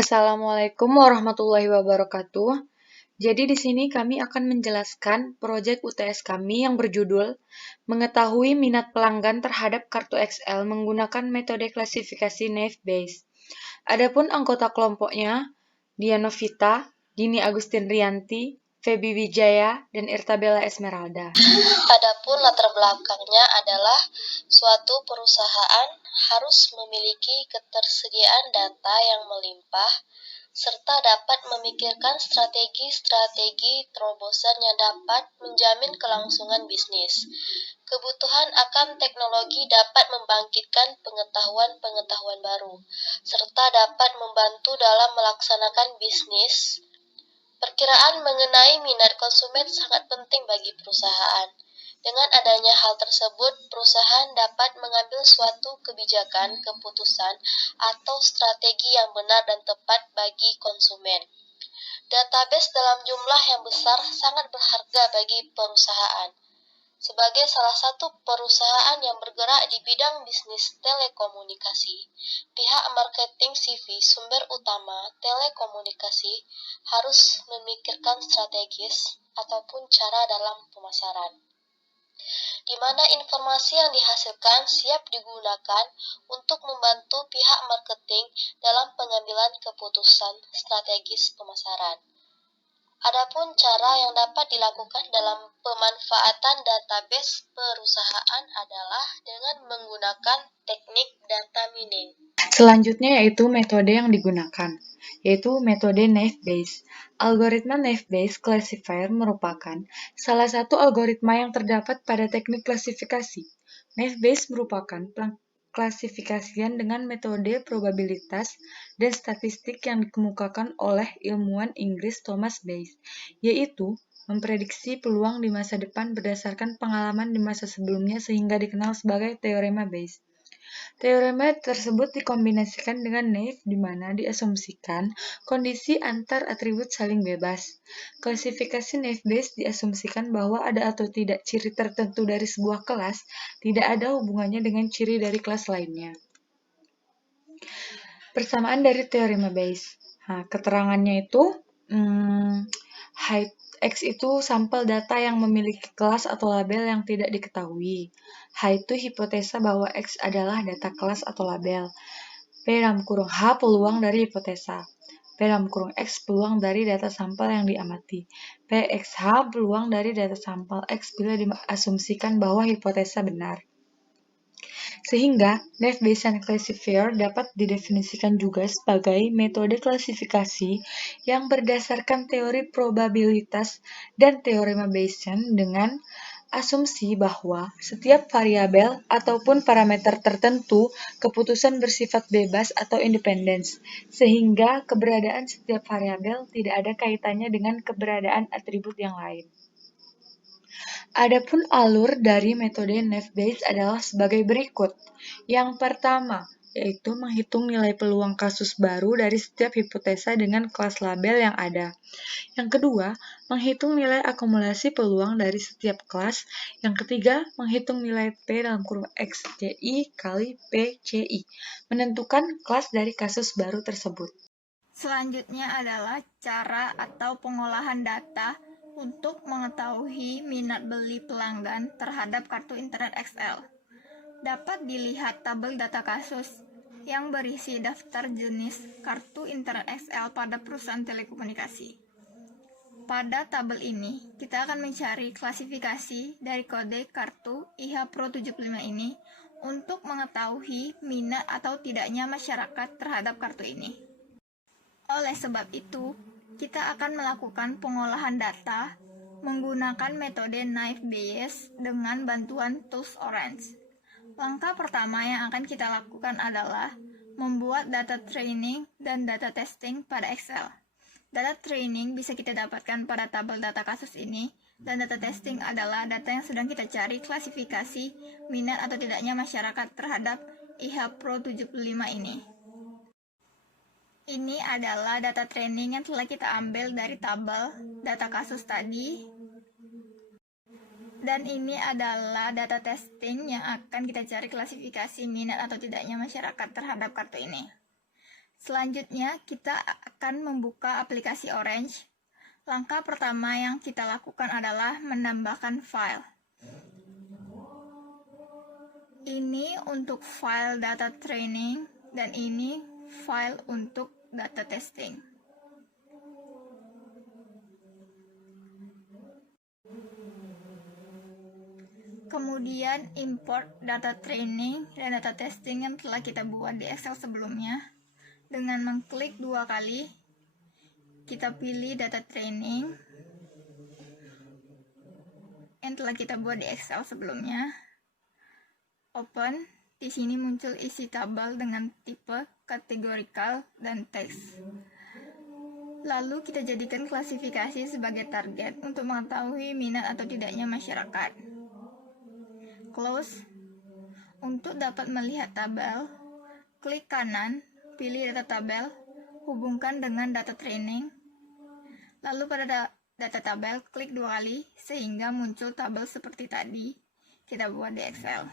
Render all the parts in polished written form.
Assalamualaikum warahmatullahi wabarakatuh. Jadi di sini kami akan menjelaskan proyek UTS kami yang berjudul Mengetahui Minat Pelanggan Terhadap Kartu XL menggunakan metode klasifikasi Naive-Bayes. Adapun anggota kelompoknya, Dianovita, Dini Agustin Rianti, Feby Wijaya, dan Irtabella Esmeralda. Adapun latar belakangnya adalah suatu perusahaan harus memiliki ketersediaan data yang melimpah serta dapat memikirkan strategi-strategi terobosan yang dapat menjamin kelangsungan bisnis. Kebutuhan akan teknologi dapat membangkitkan pengetahuan-pengetahuan baru, serta dapat membantu dalam melaksanakan bisnis. Perkiraan mengenai minat konsumen sangat penting bagi perusahaan. Dengan adanya hal tersebut, perusahaan dapat mengambil suatu kebijakan, keputusan, atau strategi yang benar dan tepat bagi konsumen. Database dalam jumlah yang besar sangat berharga bagi perusahaan. Sebagai salah satu perusahaan yang bergerak di bidang bisnis telekomunikasi, pihak marketing CV sumber utama telekomunikasi harus memikirkan strategis ataupun cara dalam pemasaran, di mana informasi yang dihasilkan siap digunakan untuk membantu pihak marketing dalam pengambilan keputusan strategis pemasaran. Adapun cara yang dapat dilakukan dalam pemanfaatan database perusahaan adalah dengan menggunakan teknik data mining. Selanjutnya yaitu metode yang digunakan, yaitu metode Naive-Bayes. Algoritma Naive-Bayes Classifier merupakan salah satu algoritma yang terdapat pada teknik klasifikasi. Naive-Bayes merupakan klasifikasian dengan metode probabilitas dan statistik yang dikemukakan oleh ilmuwan Inggris Thomas Bayes, yaitu memprediksi peluang di masa depan berdasarkan pengalaman di masa sebelumnya sehingga dikenal sebagai teorema Bayes. Teorema tersebut dikombinasikan dengan naive di mana diasumsikan kondisi antar atribut saling bebas. Klasifikasi Naive-Bayes diasumsikan bahwa ada atau tidak ciri tertentu dari sebuah kelas tidak ada hubungannya dengan ciri dari kelas lainnya. Persamaan dari teorema Bayes. Keterangannya itu height X itu sampel data yang memiliki kelas atau label yang tidak diketahui. H itu hipotesa bahwa X adalah data kelas atau label. P(H) peluang dari hipotesa. P(X) peluang dari data sampel yang diamati. PXH peluang dari data sampel X bila diasumsikan bahwa hipotesa benar. Sehingga, Naive-Bayesian Classifier dapat didefinisikan juga sebagai metode klasifikasi yang berdasarkan teori probabilitas dan teorema Bayesian dengan asumsi bahwa setiap variabel ataupun parameter tertentu keputusan bersifat bebas atau independen, sehingga keberadaan setiap variabel tidak ada kaitannya dengan keberadaan atribut yang lain. Adapun alur dari metode Naive-Bayes adalah sebagai berikut. Yang pertama, yaitu menghitung nilai peluang kasus baru dari setiap hipotesa dengan kelas label yang ada. Yang kedua, menghitung nilai akumulasi peluang dari setiap kelas. Yang ketiga, menghitung nilai P(XCI kali PCI, menentukan kelas dari kasus baru tersebut. Selanjutnya adalah cara atau pengolahan data untuk mengetahui minat beli pelanggan terhadap kartu internet XL. Dapat dilihat tabel data kasus yang berisi daftar jenis kartu internet XL pada perusahaan telekomunikasi. Pada tabel ini, kita akan mencari klasifikasi dari kode kartu IHA-Pro 75 ini untuk mengetahui minat atau tidaknya masyarakat terhadap kartu ini. Oleh sebab itu, kita akan melakukan pengolahan data menggunakan metode Naive-Bayes dengan bantuan tools Orange. Langkah pertama yang akan kita lakukan adalah membuat data training dan data testing pada Excel. Data training bisa kita dapatkan pada tabel data kasus ini, dan data testing adalah data yang sedang kita cari klasifikasi minat atau tidaknya masyarakat terhadap IHA-Pro 75 ini. Ini adalah data training yang telah kita ambil dari tabel data kasus tadi. Dan ini adalah data testing yang akan kita cari klasifikasi minat atau tidaknya masyarakat terhadap kartu ini. Selanjutnya, kita akan membuka aplikasi Orange. Langkah pertama yang kita lakukan adalah menambahkan file. Ini untuk file data training dan ini file untuk data testing. Kemudian import data training dan data testing yang telah kita buat di Excel sebelumnya. Dengan mengklik 2 kali, kita pilih data training yang telah kita buat di Excel sebelumnya. Open. Di sini muncul isi tabel dengan tipe kategorikal dan teks. Lalu kita jadikan klasifikasi sebagai target untuk mengetahui minat atau tidaknya masyarakat. Close. Untuk dapat melihat tabel, klik kanan, pilih data tabel, hubungkan dengan data training. Lalu pada data tabel, klik 2 kali sehingga muncul tabel seperti tadi kita buat di Excel.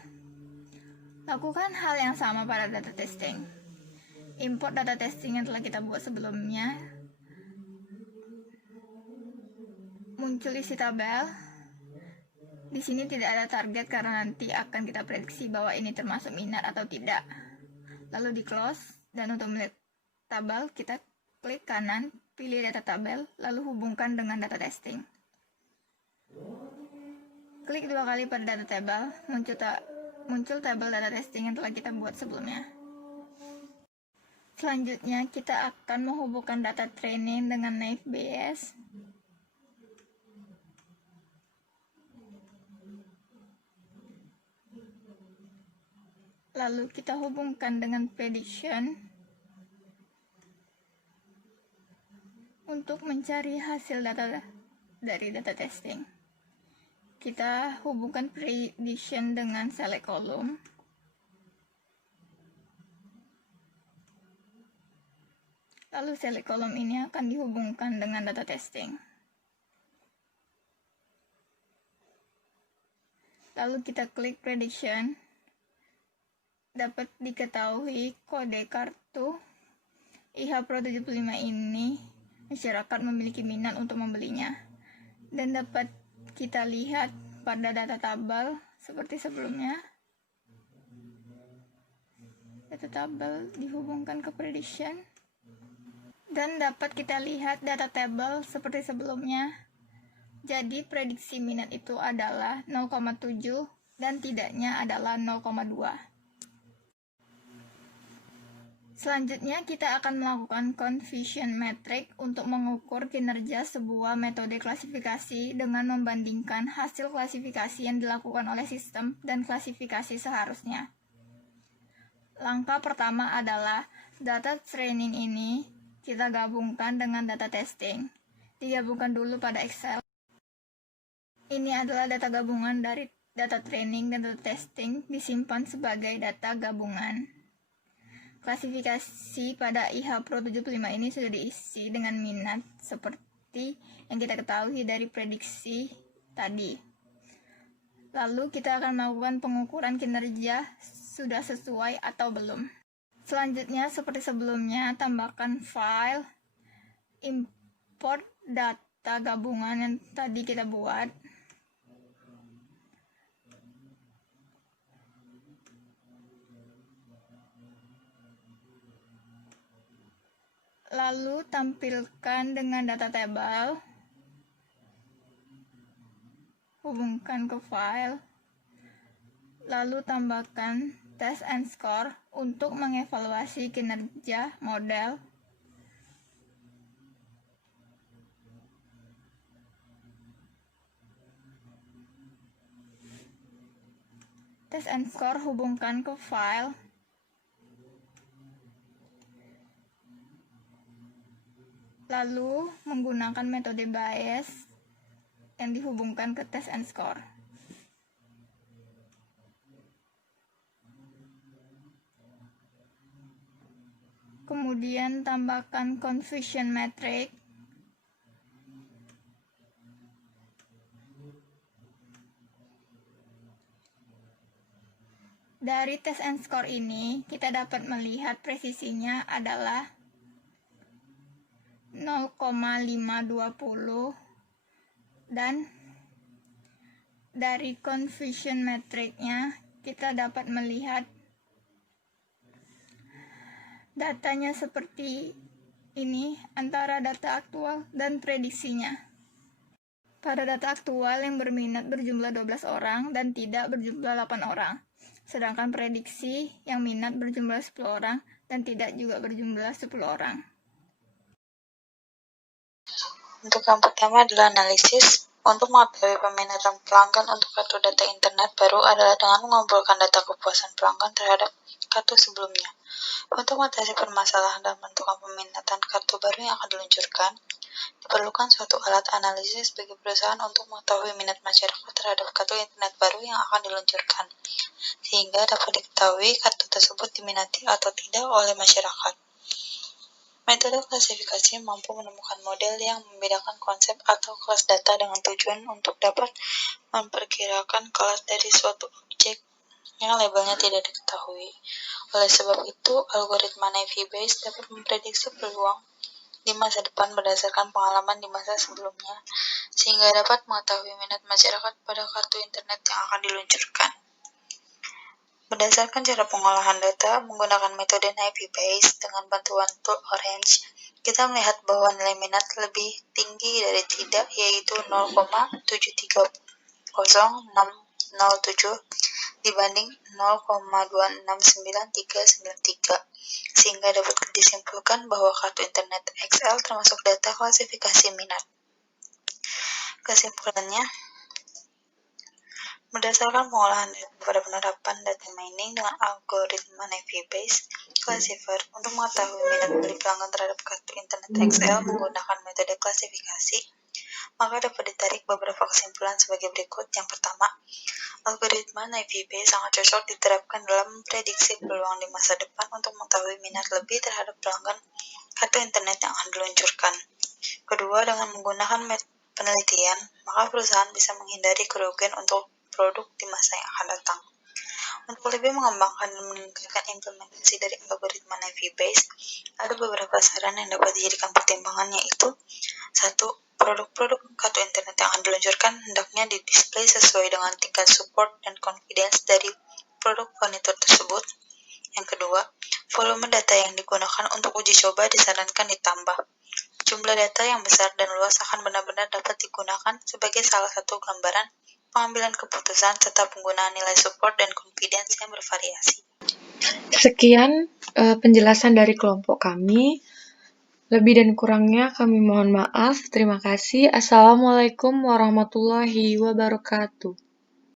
Lakukan hal yang sama pada data testing. Import data testing yang telah kita buat sebelumnya. Muncul isi tabel. Di sini tidak ada target karena nanti akan kita prediksi bahwa ini termasuk minat atau tidak. Lalu di close, dan untuk melihat tabel kita klik kanan, pilih data tabel, lalu hubungkan dengan data testing. Klik 2 kali pada data tabel, muncul tabel data testing yang telah kita buat sebelumnya. Selanjutnya kita akan menghubungkan data training dengan Naive.Bayes. Lalu kita hubungkan dengan prediction untuk mencari hasil data dari data testing. Kita hubungkan prediction dengan select column. Lalu select column ini akan dihubungkan dengan data testing. Lalu kita klik prediction. Dapat diketahui kode kartu IH Pro 75 ini masyarakat memiliki minat untuk membelinya. Dan dapat kita lihat pada data tabel seperti sebelumnya. Data tabel dihubungkan ke prediction. Dan dapat kita lihat data tabel seperti sebelumnya. Jadi prediksi minat itu adalah 0,7 dan tidaknya adalah 0,2. Selanjutnya kita akan melakukan confusion metric untuk mengukur kinerja sebuah metode klasifikasi dengan membandingkan hasil klasifikasi yang dilakukan oleh sistem dan klasifikasi seharusnya. Langkah pertama adalah data training ini kita gabungkan dengan data testing. Digabungkan dulu pada Excel. Ini adalah data gabungan dari data training dan data testing disimpan sebagai data gabungan. Klasifikasi pada IH Pro 75 ini sudah diisi dengan minat seperti yang kita ketahui dari prediksi tadi. Lalu kita akan melakukan pengukuran kinerja sudah sesuai atau belum. Selanjutnya seperti sebelumnya, tambahkan file, import data gabungan yang tadi kita buat. Lalu tampilkan dengan data table, hubungkan ke file, lalu tambahkan test and score untuk mengevaluasi kinerja model. Test and score hubungkan ke file, lalu menggunakan metode Bayes yang dihubungkan ke test and score. Kemudian tambahkan confusion metric. Dari test and score ini, kita dapat melihat presisinya adalah 0,520 dan dari confusion metric-nya kita dapat melihat datanya seperti ini antara data aktual dan prediksinya. Pada data aktual yang berminat berjumlah 12 orang dan tidak berjumlah 8 orang. Sedangkan prediksi yang minat berjumlah 10 orang dan tidak juga berjumlah 10 orang. Untuk yang pertama adalah analisis. Untuk mengetahui peminatan pelanggan untuk kartu data internet baru adalah dengan mengumpulkan data kepuasan pelanggan terhadap kartu sebelumnya. Untuk mengatasi permasalahan dalam menentukan peminatan kartu baru yang akan diluncurkan, diperlukan suatu alat analisis bagi perusahaan untuk mengetahui minat masyarakat terhadap kartu internet baru yang akan diluncurkan, sehingga dapat diketahui kartu tersebut diminati atau tidak oleh masyarakat. Metode klasifikasi mampu menemukan model yang membedakan konsep atau kelas data dengan tujuan untuk dapat memperkirakan kelas dari suatu objek yang labelnya tidak diketahui. Oleh sebab itu, algoritma Naive Bayes dapat memprediksi peluang di masa depan berdasarkan pengalaman di masa sebelumnya, sehingga dapat mengetahui minat masyarakat pada kartu internet yang akan diluncurkan. Berdasarkan cara pengolahan data menggunakan metode Naive Bayes dengan bantuan tool Orange, kita melihat bahwa nilai minat lebih tinggi dari tidak, yaitu 0,730607 dibanding 0,269393, sehingga dapat disimpulkan bahwa kartu internet XL termasuk data klasifikasi minat. Kesimpulannya, berdasarkan pengolahan data pada penerapan data mining dengan algoritma Naive Bayes classifier untuk mengetahui minat beli pelanggan terhadap kartu internet XL menggunakan metode klasifikasi, maka dapat ditarik beberapa kesimpulan sebagai berikut. Yang pertama, algoritma Naive Bayes sangat cocok diterapkan dalam memprediksi peluang di masa depan untuk mengetahui minat lebih terhadap pelanggan kartu internet yang akan diluncurkan. Kedua, dengan menggunakan penelitian, maka perusahaan bisa menghindari kerugian untuk produk di masa yang akan datang. Untuk lebih mengembangkan dan meningkatkan implementasi dari algoritma Naive Bayes, ada beberapa saran yang dapat dijadikan pertimbangan, yaitu 1. Produk-produk kartu internet yang akan diluncurkan hendaknya didisplay sesuai dengan tingkat support dan confidence dari produk furnitur tersebut. Yang kedua, volume data yang digunakan untuk uji coba disarankan ditambah. Jumlah data yang besar dan luas akan benar-benar dapat digunakan sebagai salah satu gambaran pengambilan keputusan serta penggunaan nilai support dan confidence yang bervariasi. Sekian penjelasan dari kelompok kami. Lebih dan kurangnya kami mohon maaf. Terima kasih. Assalamualaikum warahmatullahi wabarakatuh.